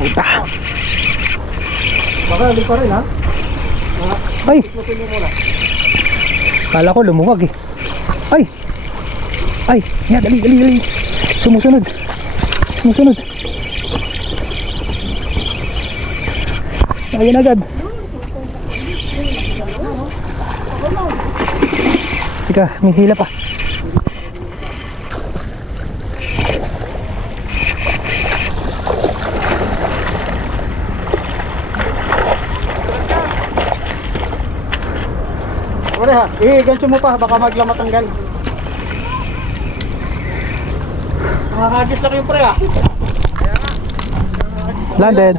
Uta. Baka hindi pa rin ha? Ay! Kala ko lumuwag eh. Ay! Ay! Yan, dali, dali, dali. Sumusunod. Sumusunod. Ayan agad. Teka, may hila pa. Pare ha, gancho mo pa, baka magla matanggal. Nakakagis lang yung pre ha. Landed.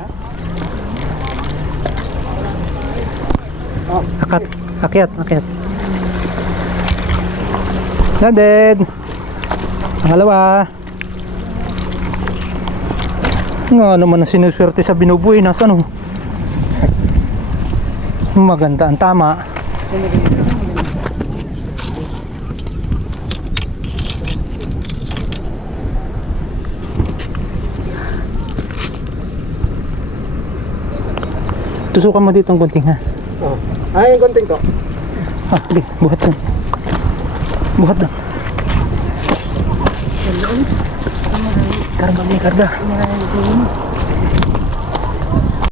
Oh. Akyat, akyat. Landed. Pangalawa. Nga naman ang sinuswerte sa binubuhay. Nasaan oh? Maganda ang tama. Tusukan mo dito ang gunting ha. Oh. Ay, yung gunting ko. Ah, sige, buhat lang. Buhat lang. Karga, may karga.